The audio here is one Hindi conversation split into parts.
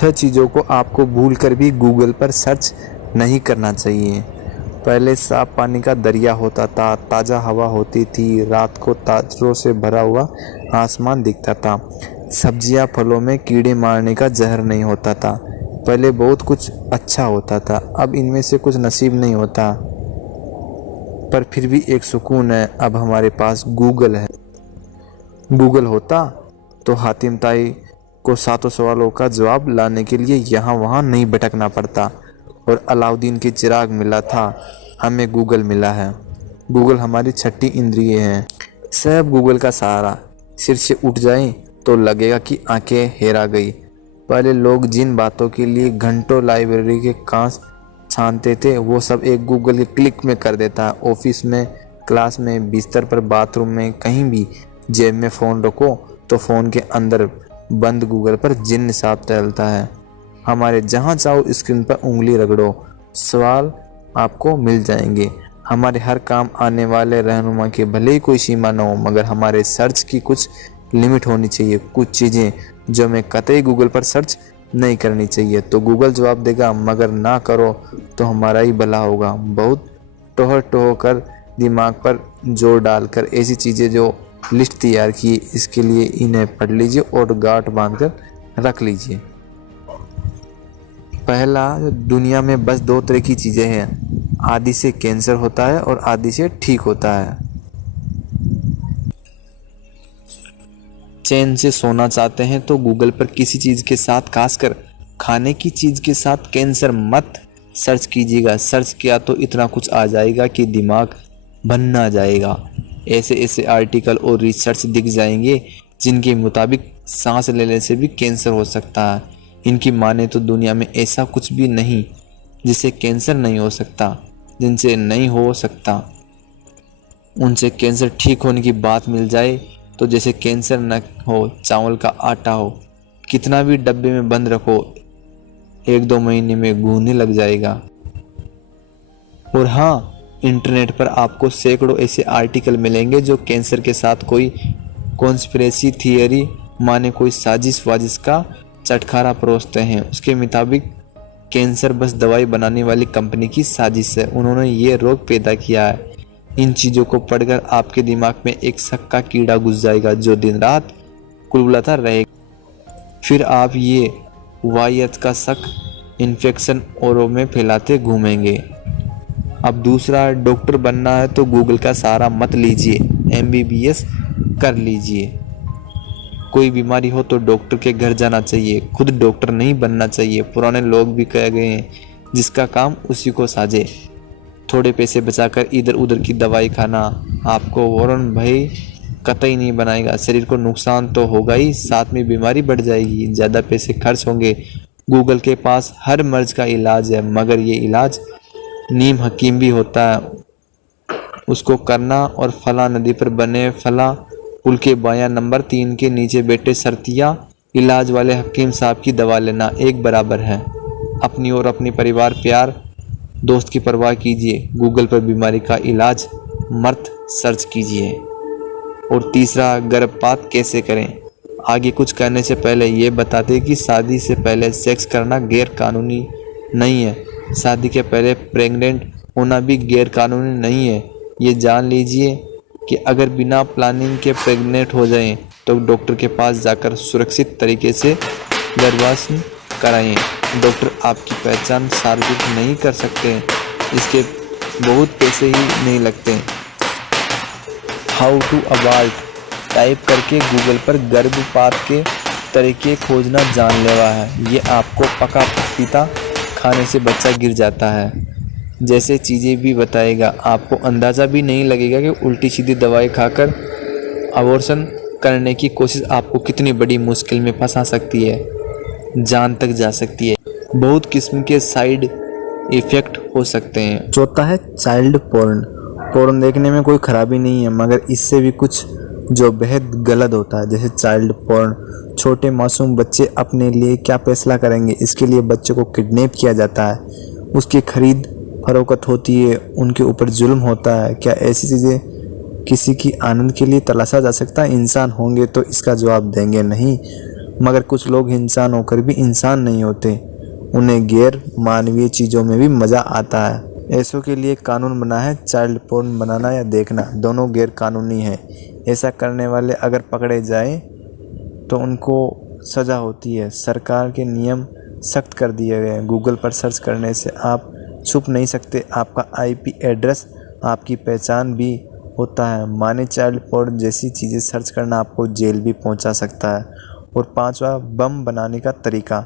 6 चीज़ों को आपको भूलकर भी गूगल पर सर्च नहीं करना चाहिए। पहले साफ पानी का दरिया होता था, ताज़ा हवा होती थी, रात को तारों से भरा हुआ आसमान दिखता था, सब्जियां फलों में कीड़े मारने का जहर नहीं होता था। पहले बहुत कुछ अच्छा होता था, अब इनमें से कुछ नसीब नहीं होता, पर फिर भी एक सुकून है, अब हमारे पास गूगल है। गूगल होता तो हातिम ताई को 7 सवालों का जवाब लाने के लिए यहाँ वहाँ नहीं भटकना पड़ता, और अलाउद्दीन के चिराग मिला था, हमें गूगल मिला है। गूगल हमारी छठी इंद्रिय है, सब गूगल का सहारा। सिर से उठ जाए तो लगेगा कि आंखें हेरा गई। पहले लोग जिन बातों के लिए घंटों लाइब्रेरी के कांच छानते थे, वो सब एक गूगल के क्लिक में कर देता है। ऑफिस में, क्लास में, बिस्तर पर, बाथरूम में, कहीं भी जेब में फ़ोन रखो तो फ़ोन के अंदर बंद गूगल पर जिन्न साफ टहलता है। हमारे जहाँ चाहो स्क्रीन पर उंगली रगड़ो, सवाल आपको मिल जाएंगे। हमारे हर काम आने वाले रहनुमा की भले ही कोई सीमा न हो, मगर हमारे सर्च की कुछ लिमिट होनी चाहिए। कुछ चीज़ें जो हमें कतई गूगल पर सर्च नहीं करनी चाहिए, तो गूगल जवाब देगा, मगर ना करो तो हमारा ही भला होगा। बहुत टोह कर दिमाग पर जोर डालकर ऐसी चीज़ें जो लिस्ट तैयार की, इसके लिए इन्हें पढ़ लीजिए और गांठ बांधकर रख लीजिए। पहला, दुनिया में बस 2 तरह की चीज़ें हैं, आदि से कैंसर होता है और आदि से ठीक होता है। चैन से सोना चाहते हैं तो गूगल पर किसी चीज़ के साथ, खासकर खाने की चीज़ के साथ कैंसर मत सर्च कीजिएगा। सर्च किया तो इतना कुछ आ जाएगा कि दिमाग बनना जाएगा। ऐसे ऐसे आर्टिकल और रिसर्च दिख जाएंगे जिनके मुताबिक सांस लेने से भी कैंसर हो सकता है। इनकी माने तो दुनिया में ऐसा कुछ भी नहीं जिससे कैंसर नहीं हो सकता। जिनसे नहीं हो सकता उनसे कैंसर ठीक होने की बात मिल जाए तो जैसे कैंसर न हो चावल का आटा हो, कितना भी डब्बे में बंद रखो 1-2 महीने में गूंदने लग जाएगा। और हाँ, इंटरनेट पर आपको सैकड़ों ऐसे आर्टिकल मिलेंगे जो कैंसर के साथ कोई कॉन्स्पिरेसी थियरी माने कोई साजिश वाजिश का चटखारा परोसते हैं। उसके मुताबिक कैंसर बस दवाई बनाने वाली कंपनी की साजिश है, उन्होंने ये रोग पैदा किया है। इन चीज़ों को पढ़कर आपके दिमाग में एक शक का कीड़ा घुस जाएगा जो दिन रात कुलबुलाता रहेगा। फिर आप ये वाहियत का शक इन्फेक्शन औरों में फैलाते घूमेंगे। अब दूसरा, डॉक्टर बनना है तो गूगल का सहारा मत लीजिए, MBBS कर लीजिए। कोई बीमारी हो तो डॉक्टर के घर जाना चाहिए, खुद डॉक्टर नहीं बनना चाहिए। पुराने लोग भी कह गए हैं, जिसका काम उसी को साजे। थोड़े पैसे बचाकर इधर उधर की दवाई खाना आपको वरुण भाई कतई नहीं बनाएगा। शरीर को नुकसान तो होगा ही, साथ में बीमारी बढ़ जाएगी, ज़्यादा पैसे खर्च होंगे। गूगल के पास हर मर्ज का इलाज है, मगर ये इलाज नीम हकीम भी होता है उसको करना। और फला नदी पर बने फला पुल के बायां नंबर 3 के नीचे बैठे सरतिया इलाज वाले हकीम साहब की दवा लेना एक बराबर है। अपनी और अपनी परिवार, प्यार, दोस्त की परवाह कीजिए। गूगल पर बीमारी का इलाज मर्द सर्च कीजिए। और तीसरा, गर्भपात कैसे करें। आगे कुछ करने से पहले ये बताते कि शादी से पहले सेक्स करना गैर कानूनी नहीं है, शादी के पहले प्रेग्नेंट होना भी गैर कानूनी नहीं है। ये जान लीजिए कि अगर बिना प्लानिंग के प्रेग्नेंट हो जाएं तो डॉक्टर के पास जाकर सुरक्षित तरीके से गर्भाशय कराएं। डॉक्टर आपकी पहचान सार्वजनिक नहीं कर सकते, इसके बहुत पैसे ही नहीं लगते। हाउ टू अबॉर्ट टाइप करके गूगल पर गर्भपात के तरीके खोजना जानलेवा है। ये आपको पका पपीता खाने से बच्चा गिर जाता है जैसे चीज़ें भी बताएगा। आपको अंदाज़ा भी नहीं लगेगा कि उल्टी सीधी दवाई खाकर अबॉर्शन करने की कोशिश आपको कितनी बड़ी मुश्किल में फंसा सकती है, जान तक जा सकती है। बहुत किस्म के साइड इफ़ेक्ट हो सकते हैं। चौथा है चाइल्ड पोर्न। पोर्न देखने में कोई ख़राबी नहीं है, मगर इससे भी कुछ जो बेहद गलत होता है, जैसे चाइल्ड पोर्न। छोटे मासूम बच्चे अपने लिए क्या फैसला करेंगे, इसके लिए बच्चे को किडनैप किया जाता है, उसकी खरीद फरोख्त होती है, उनके ऊपर जुल्म होता है। क्या ऐसी चीज़ें किसी की आनंद के लिए तलाशा जा सकता है? इंसान होंगे तो इसका जवाब देंगे नहीं। मगर कुछ लोग इंसान होकर भी इंसान नहीं होते, उन्हें गैर मानवीय चीज़ों में भी मज़ा आता है। ऐसों के लिए कानून बना है, चाइल्ड पोर्न बनाना या देखना दोनों गैर कानूनी है। ऐसा करने वाले अगर पकड़े जाएं तो उनको सज़ा होती है। सरकार के नियम सख्त कर दिए गए हैं। गूगल पर सर्च करने से आप छुप नहीं सकते, आपका आईपी एड्रेस आपकी पहचान भी होता है। माने चाइल्ड पोर्न जैसी चीज़ें सर्च करना आपको जेल भी पहुंचा सकता है। और 5वां, बम बनाने का तरीका।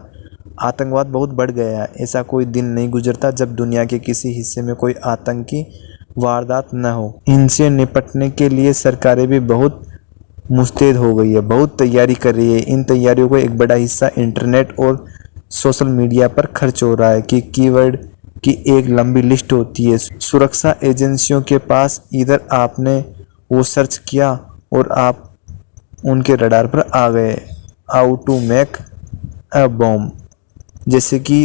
आतंकवाद बहुत बढ़ गया है। ऐसा कोई दिन नहीं गुजरता जब दुनिया के किसी हिस्से में कोई आतंकी वारदात न हो। इनसे निपटने के लिए सरकारें भी बहुत मुस्तैद हो गई है, बहुत तैयारी कर रही है। इन तैयारियों का एक बड़ा हिस्सा इंटरनेट और सोशल मीडिया पर खर्च हो रहा है कि कीवर्ड की एक लंबी लिस्ट होती है। सुरक्षा एजेंसियों के पास इधर आपने वो सर्च किया और आप उनके रडार पर आ गए। How to make a bomb जैसे कि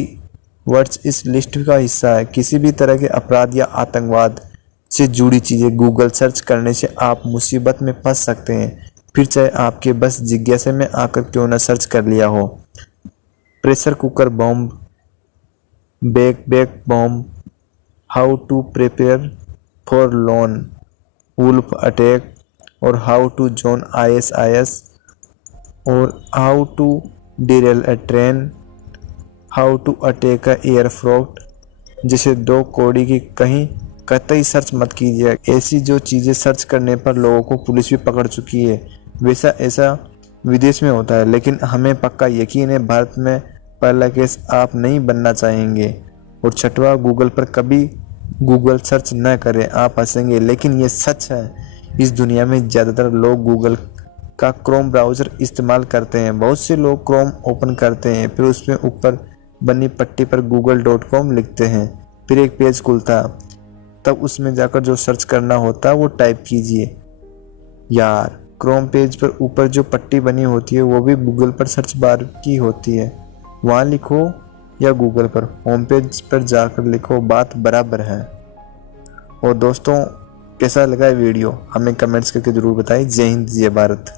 वर्ड्स इस लिस्ट का हिस्सा है। किसी भी तरह के अपराध या आतंकवाद से जुड़ी चीज़ें गूगल सर्च करने से आप मुसीबत में फंस सकते हैं, फिर चाहे आपके बस जिज्ञासा में आकर क्यों न सर्च कर लिया हो। Pressure cooker bomb, back bomb, how to prepare for lone wolf attack और हाउ टू जॉइन ISIS और how to derail a train, how to attack a aircraft जैसे 2 कौड़ी की कहीं कतई सर्च मत कीजिए। ऐसी जो चीज़ें सर्च करने पर लोगों को पुलिस भी पकड़ चुकी है, वैसा ऐसा विदेश में होता है। लेकिन हमें पक्का यकीन है भारत में पहला केस आप नहीं बनना चाहेंगे। और 6वां, गूगल पर कभी गूगल सर्च न करें। आप हंसेंगे लेकिन ये सच है। इस दुनिया में ज़्यादातर लोग गूगल का क्रोम ब्राउज़र इस्तेमाल करते हैं। बहुत से लोग क्रोम ओपन करते हैं, फिर उसमें ऊपर बनी पट्टी पर google.com लिखते हैं, फिर एक पेज खुलता, तब उसमें जाकर जो सर्च करना होता है वो टाइप कीजिए। यार, क्रोम पेज पर ऊपर जो पट्टी बनी होती है वो भी गूगल पर सर्च बार की होती है, वहाँ लिखो या गूगल पर होम पेज पर जाकर लिखो, बात बराबर है। और दोस्तों, कैसा लगा वीडियो हमें कमेंट्स करके ज़रूर बताएं। जय हिंद, जय भारत।